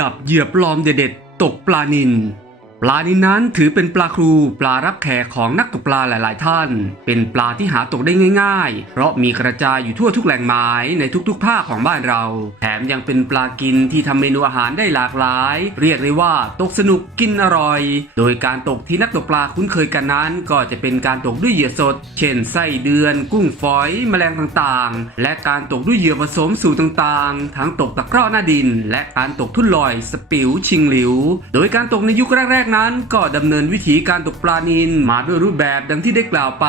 ดับเหยื่อปลอมเด็ดๆตกปลานิน ปลานินนั้นถือเป็นปลาครูปลารับแขกของนักตกปลาหลาย ๆ ท่าน เป็นปลาที่หาตกได้ง่าย ๆ เพราะมีกระจายอยู่ทั่วทุกแหล่งไม้ในทุกๆภาคของบ้านเรา แถมยังเป็นปลากินที่ทำเมนูอาหารได้หลากหลาย เรียกได้ว่าตกสนุกกินอร่อย โดยการตกที่นักตกปลาคุ้นเคยกันนั้น ก็จะเป็นการตกด้วยเหยื่อสด เช่นไส้เดือน กุ้งฝอย แมลงต่าง ๆ และการตกด้วยเหยื่อผสมสูตรต่าง ๆ ทั้งตกตะกร้อหน้าดิน และการตกทุ่นลอยสปิวชิงหลิว โดยการตกในยุคแรกๆนั้นก็ดำเนินวิธีการตกปลานินมาด้วยรูปแบบดังที่ได้กล่าวไป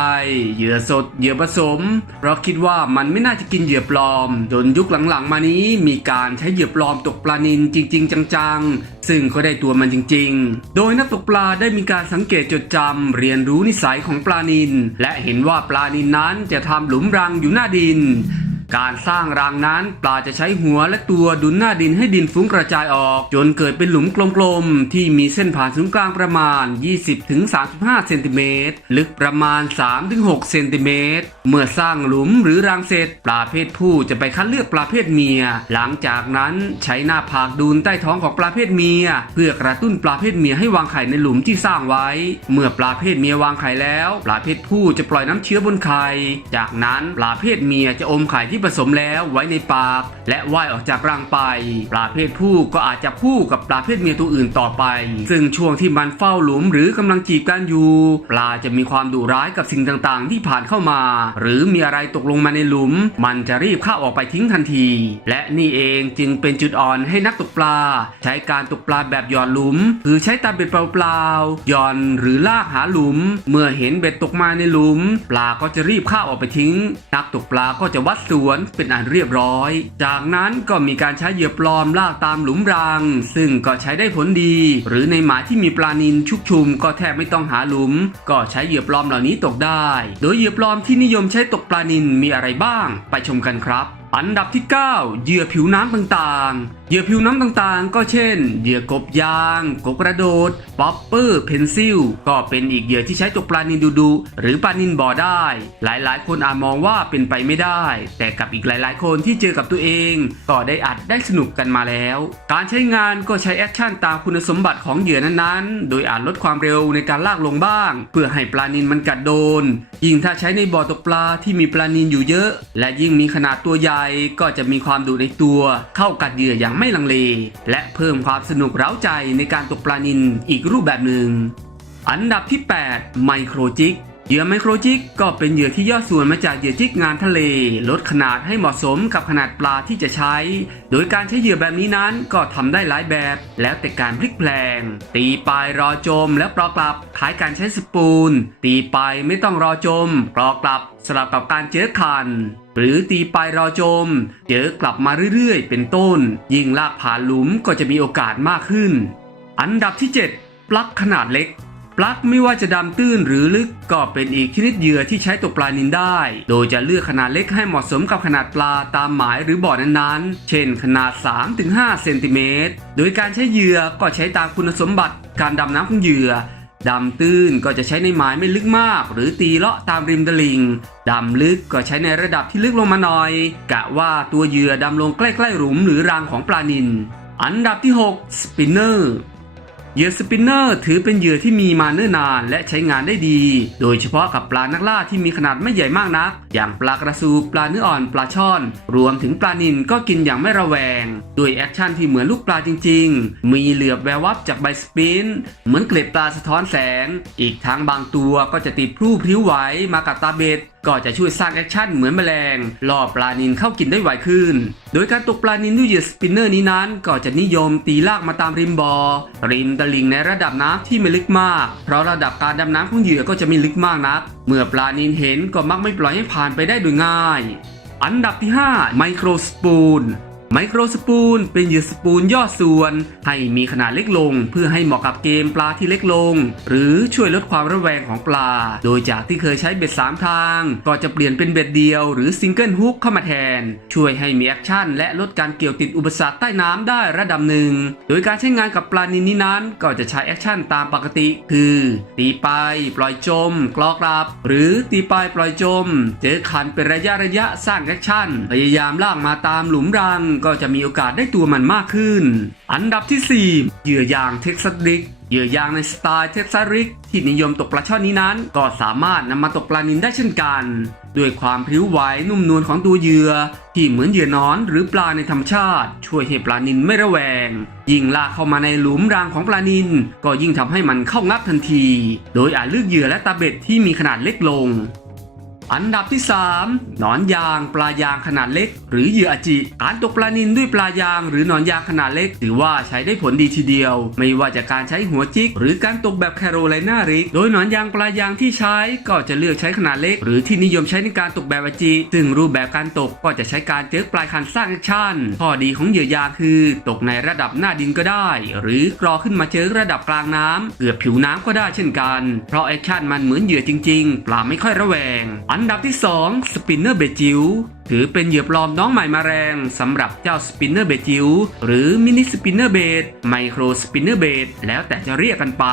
เหยื่อสด เหยื่อผสม เพราะคิดว่ามันไม่น่าจะกินเหยื่อปลอม จนยุคหลังๆ มานี้มีการใช้เหยื่อปลอมตกปลานินจริง ๆ จังๆ ซึ่งก็ได้ตัวมันจริง ๆ โดยนักตกปลาได้มีการสังเกตจดจำเรียนรู้นิสัยของปลานิน และเห็นว่าปลานินนั้นจะทำหลุมรังอยู่หน้าดิน การสร้างรังนั้นปลาจะใช้หัวและตัวดุนหน้าดินให้ดินฟุ้งกระจายออก จนเกิดเป็นหลุมกลมๆ ที่มีเส้นผ่านศูนย์กลางประมาณ 20-35 เซนติเมตรลึกประมาณ 3-6 เซนติเมตรเมื่อสร้างหลุมหรือรังเสร็จ ปลาเพศผู้จะไปคัดเลือกปลาเพศเมีย หลังจากนั้นใช้หน้าผากดูนใต้ท้องของปลาเพศเมีย เพื่อกระตุ้นปลาเพศเมียให้วางไข่ในหลุมที่สร้างไว้ เมื่อปลาเพศเมียวางไข่แล้ว ปลาเพศผู้จะปล่อยน้ำเชื้อบนไข่ จากนั้นปลาเพศเมียจะอมไข่ที่ผสมแล้วไว้ในปาก และว่ายออกจากรังไป ปลาเพศผู้ก็อาจจะคู่กับปลาเพศเมียตัวอื่นต่อไป ซึ่งช่วงที่มันเฝ้าหลุมหรือกำลังจีบกันอยู่ ปลาจะมีความดุร้ายกับสิ่งต่างๆ ที่ผ่านเข้ามา หรือมีอะไรตกลงมาในหลุม มันจะรีบข้าออกไปทิ้งทันที และนี่เองจึงเป็นจุดอ่อนให้นักตกปลา ใช้การตกปลาแบบหย่อนหลุมคือใช้ตาเบ็ดเปล่าๆหย่อนหรือลากหาหลุม เมื่อเห็นเบ็ดตกมาในหลุม ปลาก็จะรีบข้าออกไปทิ้ง นักตกปลาก็จะวัดสวนเป็นอันเรียบร้อย จากนั้นก็มีการใช้เหยื่อปลอมลากตามหลุมรังซึ่งก็ใช้ได้ผลดี หรือในหมาที่มีปลานินชุกชุมก็แทบไม่ต้องหาหลุม ก็ใช้เหยื่อปลอมเหล่านี้ตกได้ โดยเหยื่อปลอมที่นิยมใช้ตกปลานินมีอะไรบ้าง ไปชมกันครับ อันดับที่ 9 เหยื่อผิวน้ำต่างๆ เหยื่อผิวน้ำต่างๆ ก็เช่น เหยื่อกบยาง กบกระโดด ป๊อปเปอร์ เพนซิล ก็เป็นอีกเหยื่อที่ใช้ตกปลานินดูดูหรือปลานินบ่อได้ หลายๆ คนอาจมองว่าเป็นไปไม่ได้ แต่กับอีกหลายๆ คนที่เจอกับตัวเอง ก็ได้อัดได้สนุกกันมาแล้ว การใช้งานก็ใช้แอคชั่นตามคุณสมบัติของเหยื่อนั้นๆ โดยอาจลดความเร็วในการลากลงบ้าง เพื่อให้ปลานินมันกัดโดน ยิ่งถ้าใช้ในบ่อตกปลาที่มีปลานินอยู่เยอะ และยิ่งมีขนาดตัวใหญ่ก็จะมีความดุในตัว เข้ากัดเหยื่ออย่างไม่ลังเล และเพิ่มความสนุกเร้าใจในการตกปลานินอีกรูปแบบหนึ่ง อันดับที่ 8 ไมโครจิก เหยื่อไมโครจิกก็เป็นเหยื่อที่ย่อส่วนมาจากเหยื่อจิกงานทะเล ลดขนาดให้เหมาะสมกับขนาดปลาที่จะใช้ โดยการใช้เหยื่อแบบนี้นั้นก็ทำได้หลายแบบ แล้วแต่การพลิกแปลง ตีปลายรอจมแล้วปลอกลับคล้ายการใช้สปูน ตีไปไม่ต้องรอจมปลอกลับสลับกับการเจอคันหรือตีปลายรอจม เจอกลับมาเรื่อยๆ เป็นต้น ยิ่งลากผ่านหลุมก็จะมีโอกาสมากขึ้น อันดับที่ 7 ปลั๊กขนาดเล็ก ปลั๊กไม่ว่าจะดำตื้นหรือลึกก็เป็นอีกชนิดเหยื่อที่ใช้ตกปลานินได้ โดยจะเลือกขนาดเล็กให้เหมาะสมกับขนาดปลาตามหมายหรือบ่อนั้นๆ เช่นขนาด 3-5 เซนติเมตร โดยการใช้เหยื่อก็ใช้ตามคุณสมบัติการดำน้ำของเหยื่อดำตื้นก็จะใช้ในหมายไม่ลึกมาก หรือตีเลาะตามริมตลิ่งดำลึกก็ใช้ในระดับที่ลึกลงมาหน่อย กะว่าตัวเหยื่อดำลงใกล้ๆหลุมหรือรังของปลานิน อันดับที่ 6 สปินเนอร์ เหยื่อสปินเนอร์ถือเป็นเหยื่อที่มีมาเนิ่นนานและใช้งานได้ดี โดยเฉพาะกับปลานักล่าที่มีขนาดไม่ใหญ่มากนัก อย่างปลากระสูปลาเนื้ออ่อนปลาช่อน รวมถึงปลานิลก็กินอย่างไม่ระแวง ด้วยแอคชั่นที่เหมือนลูกปลาจริง ๆ มีเหลือบแวววับจากใบสปิน เหมือนเกล็ดปลาสะท้อนแสง อีกทั้งบางตัวก็จะติดพลู่พลิ้วไหวมากับตาเบ็ดก็จะช่วยสร้างแอคชั่นเหมือนแมลงล่อปลานินเข้ากินได้ไวขึ้น โดยการตกปลานินด้วยเหยื่อสปินเนอร์นี้นั้น ก็จะนิยมตีลากมาตามริมบอ่อริมตะลิ่งในระดับน้ำที่ไม่ลึกมาก เพราะระดับการดำน้ำของเหยื่อก็จะไม่ลึกมากนัก เมื่อปลานินเห็นก็มักไม่ปล่อยให้ผ่านไปได้โดยง่าย อันดับที่ 5 ไมโครสปูน ไมโครสปูนเป็นเหยื่อสปูนย่อส่วน ให้มีขนาดเล็กลง เพื่อให้เหมาะกับเกมปลาที่เล็กลง หรือช่วยลดความระแวงของปลา โดยจากที่เคยใช้เบ็ด 3 ทาง ก็จะเปลี่ยนเป็นเบ็ดเดียวหรือซิงเกิลฮุกเข้ามาแทน ช่วยให้มีแอคชั่นและลดการเกี่ยวติดอุปสรรคใต้น้ำได้ระดับหนึ่ง โดยการใช้งานกับปลานินนี้นั้น ก็จะใช้แอคชั่นตามปกติ คือตีไปปล่อยจมกลอกลับ หรือตีไปปล่อยจม เจอคันเป็นระยะระยะสร้างแอคชั่นพยายามลากมาตามหลุมรังก็จะมีโอกาสได้ตัวมันมากขึ้น อันดับที่ 4 เหยื่อยางเท็กซัสริกเหยื่อยางในสไตล์เท็กซัสริกที่นิยมตกปลาช่อนนี้นั้น ก็สามารถนำมาตกปลานิลได้เช่นกัน ด้วยความพริ้วไหวนุ่มนวลของตัวเหยื่อที่เหมือนเหยื่อนอนหรือปลาในธรรมชาติ ช่วยให้ปลานิลไม่ระแวง ยิ่งลากเข้ามาในหลุมรางของปลานิลก็ยิ่งทำให้มันเข้างับทันที โดยอาจเลือกเหยื่อและตาเบ็ดที่มีขนาดเล็กลง อันดับที่ 3 หนอนยางปลายางขนาดเล็ก หรือเหยื่ออจิ การตกปลานิลด้วยปลายางหรือหนอนยางขนาดเล็ก ถือว่าใช้ได้ผลดีทีเดียว ไม่ว่าจะการใช้หัวจิก หรือการตกแบบแคโรไลนาริก โดยหนอนยางปลายางที่ใช้ก็จะเลือกใช้ขนาดเล็ก หรือที่นิยมใช้ในการตกแบบอจิ ซึ่งรูปแบบการตกก็จะใช้การเจิกปลายคันสร้างแอคชั่นข้อดีของเหยื่อยางคือ ตกในระดับหน้าดินก็ได้ หรือกรอขึ้นมาเจิกระดับกลางน้ำเกือบผิวน้ำก็ได้เช่นกัน เพราะแอคชั่นมันเหมือนเหยื่อจริงๆ ปลาไม่ค่อยระแวงอันดับที่ 2 สปินเนอร์เบจิว ถือเป็นเหยื่อปลอมน้องใหม่มาแรงสำหรับเจ้าสปินเนอร์เบจิวหรือมินิสปินเนอร์เบดไมโครสปินเนอร์เบดแล้วแต่จะเรียกกันไป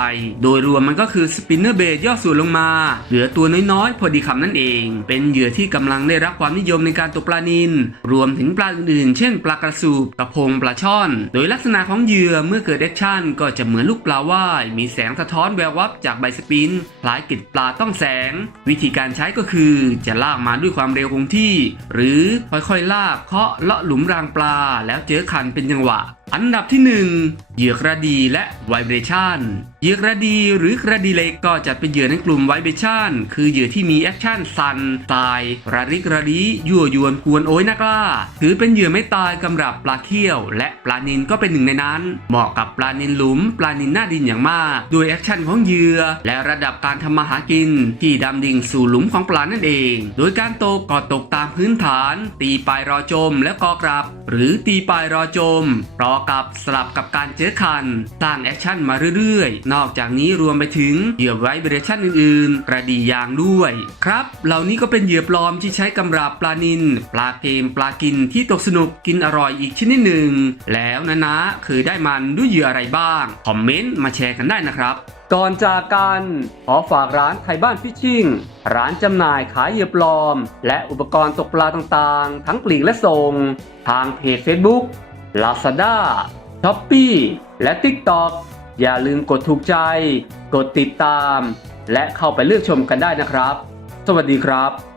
โดยรวมมันก็คือสปินเนอร์เบดย่อส่วนลงมา เหลือตัวน้อยๆ พอดีคำนั่นเอง เป็นเหยื่อที่กำลังได้รับความนิยมในการตกปลานิลรวมถึงปลาอื่นๆ เช่นปลากระสูบกระพงปลาช่อน โดยลักษณะของเหยื่อเมื่อเกิดแอคชั่นก็จะเหมือนลูกปลาว่ายมีแสงสะท้อนแวววับจากใบสปินคล้ายกิดปลาต้องแสง วิธีการใช้ก็คือจะลากมาด้วยความเร็วคงที่ หรือือค่อยๆลากเคาะเลาะหลุมรางปลาแล้วเจอคันเป็นจังหวะ อันดับที่ 1 เหยื่อกระดีและไวเบรชั่น เหยื่อกระดีหรือกระดีเล็กก็จะเป็นเหยื่อในกลุ่มไวเบชันคือเหยื่อที่มีแอคชั่นสันตายระริกระดียั่วยวนกวนโอยนักล่าถือเป็นเหยื่อไม่ตายกำรับปลาเขี้ยว และปลานินก็เป็นหนึ่งในนั้น เหมาะกับปลานินหลุม ปลานินหน้าดินอย่างมากด้วยแอคชั่นของเหยื่อและระดับการทำมาหากิน ที่ดำดิ่งสู่หลุมของปลานั่นเอง โดยการตกก็ตกตามพื้นฐาน ตีปลายรอจมและกอกลับ หรือตีปลายรอจมรอกับสลับกับการเจอคันสร้างแอคชั่นมาเรื่อยๆนอกจากนี้รวมไปถึงเหยื่อไวเบรชั่นอื่นๆ กระดียางด้วย ครับ เหล่านี้ก็เป็นเหยื่อปลอมที่ใช้กำราบปลานิน ปลาเกมปลากินที่ตกสนุกกินอร่อยอีกชนิดหนึ่ง แล้วนะนะคือได้มันด้วยเหยื่ออะไรบ้าง คอมเมนต์มาแชร์กันได้นะครับก่อนจากกันขอฝากร้านไทยบ้านฟิชชิ่ง ร้านจำหน่ายขายเหยื่อปลอม และอุปกรณ์ตกปลาต่างๆ ทั้งปลีกและส่ง ทางเพจ Facebook Lazada s h o p e e และ TikTok อย่าลืมกดถูกใจ กดติดตาม และเข้าไปเลือกชมกันได้นะครับ สวัสดีครับ